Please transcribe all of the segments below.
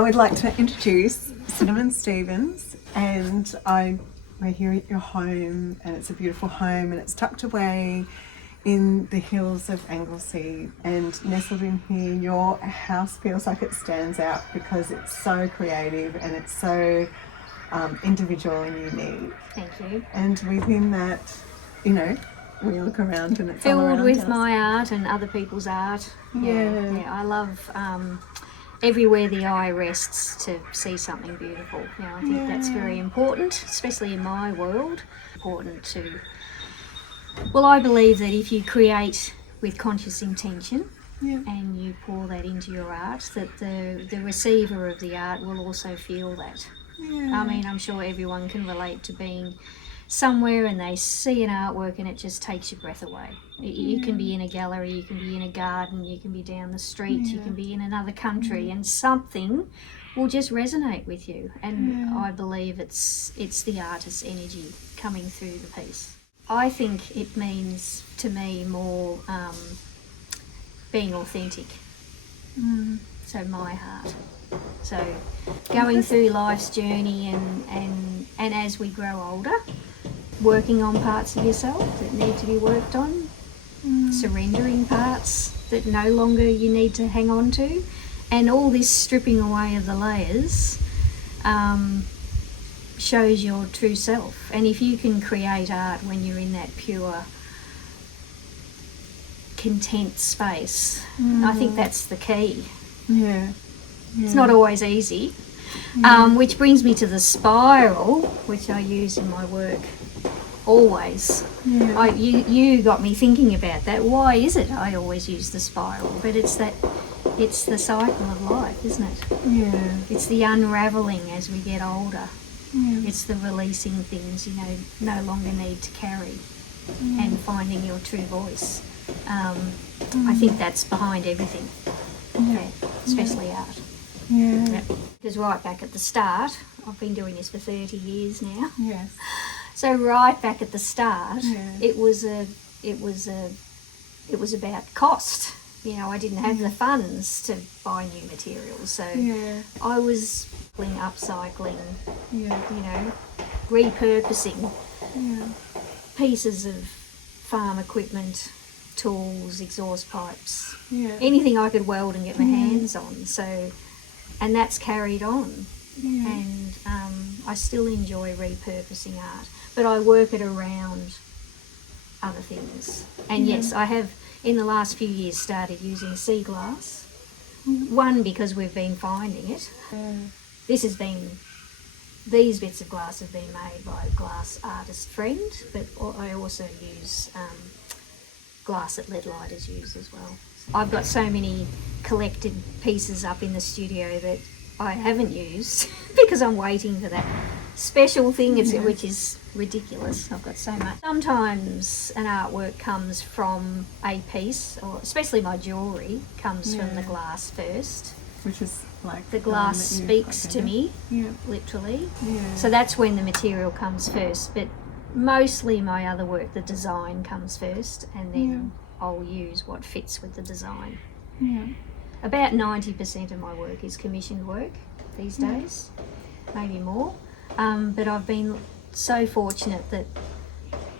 I would like to introduce Cinnamon Stevens, and we're here at your home, and it's a beautiful home, and it's tucked away in the hills of Anglesea, and nestled in here. Your house feels like it stands out because it's so creative and it's so individual and unique. Thank you. And within that, you know, we look around and it's all Filled around with us. my art and other people's art. Yeah. I love everywhere the eye rests to see something beautiful. I think that's very important, especially in my world. Important to, well, I believe that if you create with conscious intention and you pour that into your art, that the receiver of the art will also feel that. I mean, I'm sure everyone can relate to being somewhere and they see an artwork and it just takes your breath away. You can be in a gallery, you can be in a garden, you can be down the street, you can be in another country, and something will just resonate with you. And I believe it's the artist's energy coming through the piece. I think it means to me more being authentic. So my heart. So going through life's journey and as we grow older, working on parts of yourself that need to be worked on, surrendering parts that no longer you need to hang on to, and all this stripping away of the layers shows your true self. And if you can create art when you're in that pure, content space, I think that's the key. It's not always easy. Which brings me to the spiral, which I use in my work always. You got me thinking about that. Why is it I always use the spiral? But it's the cycle of life, isn't it? It's the unravelling as we get older. It's the releasing things you no longer need to carry, and finding your true voice. I think that's behind everything, especially art. Because right back at the start, I've been doing this for 30 years now. So right back at the start, it was about cost. I didn't have the funds to buy new materials, so I was upcycling, repurposing pieces of farm equipment, tools, exhaust pipes, anything I could weld and get my hands on. So, and that's carried on, and I still enjoy repurposing art, but I work it around other things. And yes, I have in the last few years started using sea glass. One, because we've been finding it. These bits of glass have been made by a glass artist friend, but I also use glass that lead lighters use as well. I've got so many collected pieces up in the studio that I haven't used because I'm waiting for that special thing, which is ridiculous. I've got so much. Sometimes an artwork comes from a piece, or especially my jewellery comes from the glass first. Which is like the glass speaks to me, literally. So that's when the material comes first. But mostly my other work, the design comes first, and then I'll use what fits with the design. About 90% of my work is commissioned work these days, maybe more. But I've been so fortunate that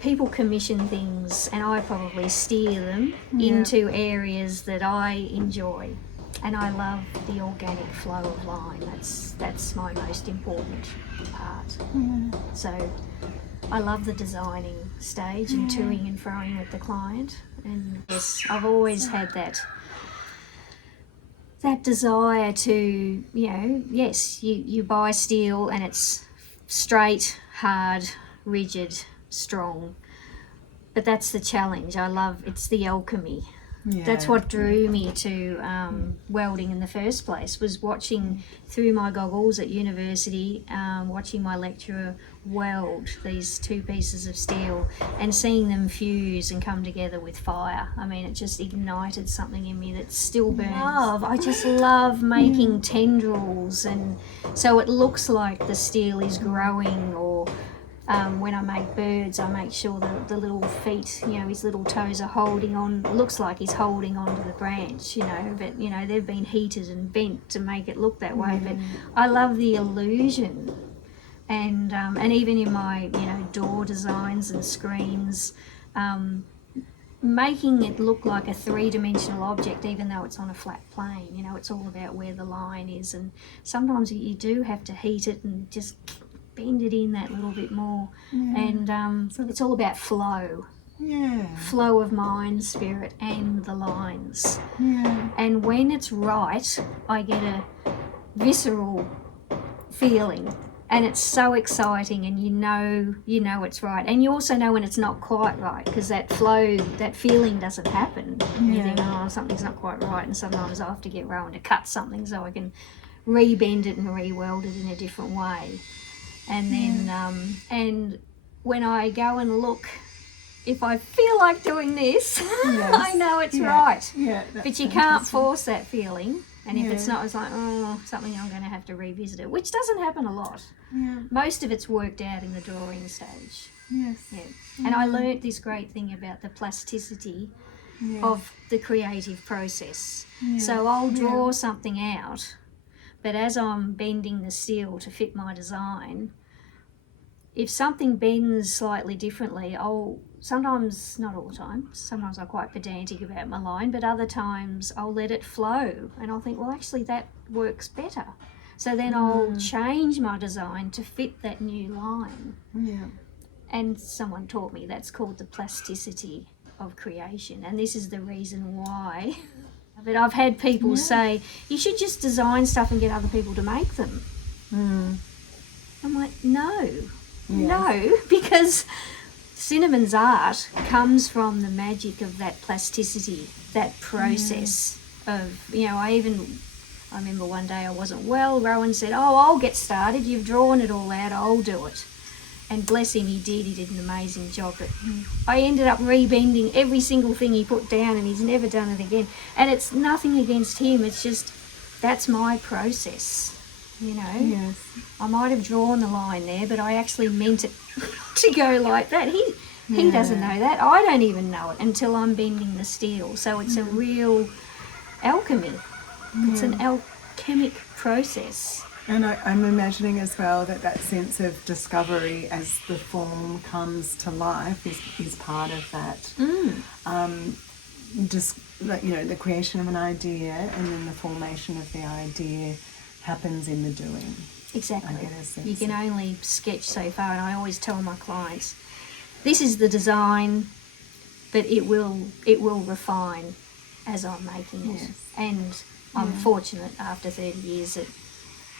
people commission things and I probably steer them into areas that I enjoy. And I love the organic flow of line. That's my most important part. So I love the designing stage and toing and froing with the client. And yes, I've always had that desire to, yes, you buy steel and it's straight, hard, rigid, strong. But that's the challenge. It's the alchemy. That's what drew me to welding in the first place, was watching through my goggles at university, watching my lecturer weld these two pieces of steel and seeing them fuse and come together with fire. I mean, it just ignited something in me that still burns. I just love making tendrils, and so it looks like the steel is growing or When I make birds, I make sure that the little feet, his little toes are holding on. It looks like he's holding onto the branch, but they've been heated and bent to make it look that way. But I love the illusion, and even in my door designs and screens, making it look like a three-dimensional object, even though it's on a flat plane. It's all about where the line is, and sometimes you do have to heat it and just bend it in that little bit more. And it's all about flow. Flow of mind, spirit, and the lines. And when it's right, I get a visceral feeling, and it's so exciting, and you know it's right. And you also know when it's not quite right, because that flow, that feeling doesn't happen. You think, oh, something's not quite right, and sometimes I have to get round to cut something so I can re-bend it and re-weld it in a different way. And then, and when I go and look, if I feel like doing this, I know it's right. But you can't force that feeling. And if it's not, it's like, oh, something I'm going to have to revisit it, which doesn't happen a lot. Most of it's worked out in the drawing stage. And I learnt this great thing about the plasticity of the creative process. So I'll draw something out, but as I'm bending the steel to fit my design, if something bends slightly differently, sometimes, not all the time, sometimes I'm quite pedantic about my line, but other times I'll let it flow, and I'll think, well, actually that works better. So then I'll change my design to fit that new line. And someone taught me that's called the plasticity of creation, and this is the reason why. But I've had people say, you should just design stuff and get other people to make them. I'm like, no, because Cinnamon's art comes from the magic of that plasticity, that process of, I remember one day I wasn't well, Rowan said, oh, I'll get started, you've drawn it all out, I'll do it. And bless him, he did an amazing job. But I ended up rebending every single thing he put down, and he's never done it again. And it's nothing against him, it's just, that's my process, I might have drawn the line there, but I actually meant it to go like that. He doesn't know that. I don't even know it until I'm bending the steel. So it's a real alchemy. It's an alchemic process. And I'm imagining as well that sense of discovery as the form comes to life is part of that. The creation of an idea, and then the formation of the idea happens in the doing. Exactly. You can only sketch so far, and I always tell my clients, this is the design, but it will refine as I'm making it. And I'm fortunate after 30 years that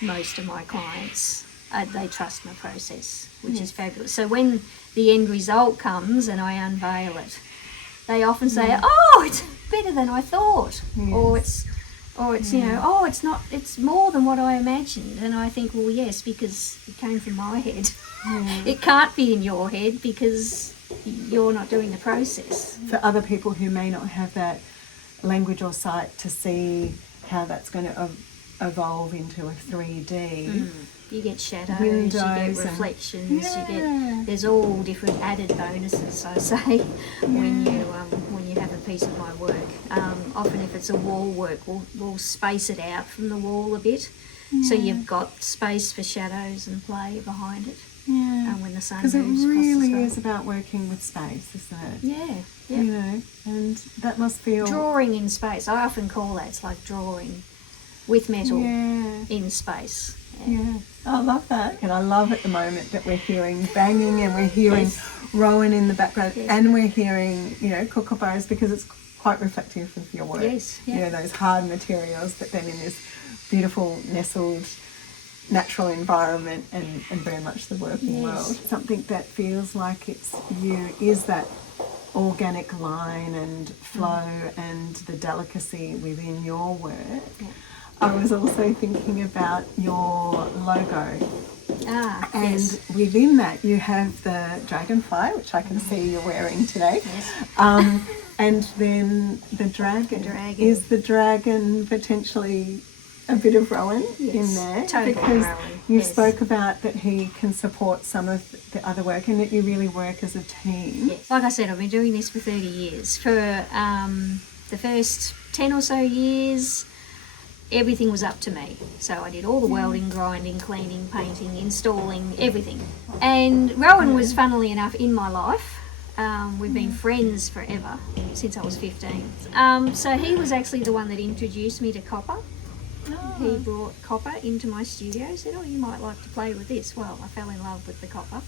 most of my clients, they trust my process, which is fabulous. So when the end result comes and I unveil it, they often say, oh, it's better than I thought, or it's it's not, it's more than what I imagined. And I think, well, yes, because it came from my head. It can't be in your head because you're not doing the process. For other people who may not have that language or sight to see how that's going to evolve into a 3D. You get shadows, you get reflections, there's all different added bonuses, I say, when you have a piece of my work. Often if it's a wall work, we'll space it out from the wall a bit, so you've got space for shadows and play behind it. When the sun moves across the because it really sky. is about working with space, isn't it? Yeah. And that must feel... Drawing in space, I often call that, it's like drawing with metal in space. I love that. And I love at the moment that we're hearing banging, and we're hearing Rowan in the background, and we're hearing, kookaburras, because it's quite reflective of your work. Those hard materials, but then in this beautiful nestled natural environment, and very much the working world. Something that feels like it's you is that organic line and flow and the delicacy within your work. I was also thinking about your logo. And within that you have the dragonfly, which I can see you're wearing today. And then the dragon. Is the dragon potentially a bit of Rowan in Yes, there totally because Rowan, you yes. spoke about that he can support some of the other work and that you really work as a team. Yes. Like I said, I've been doing this for 30 years. For the first 10 or so years, everything was up to me. So I did all the welding, grinding, cleaning, painting, installing, everything. And Rowan was, funnily enough, in my life. We've been friends forever, since I was 15. So he was actually the one that introduced me to copper. He brought copper into my studio, said, oh, you might like to play with this. Well, I fell in love with the copper.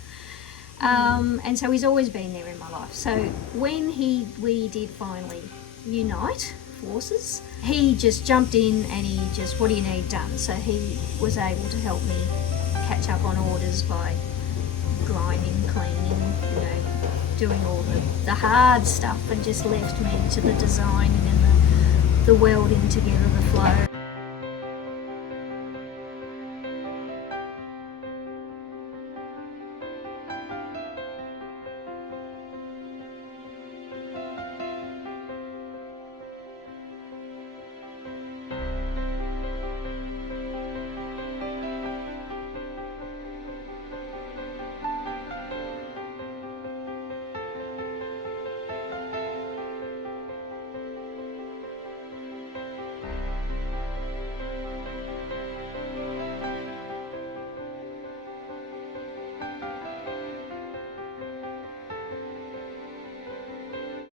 And so he's always been there in my life. So when we did finally unite forces, he just jumped in and he just, what do you need done? So he was able to help me catch up on orders by grinding, cleaning, you know, doing all the hard stuff, and just left me to the designing and the welding together, the flow.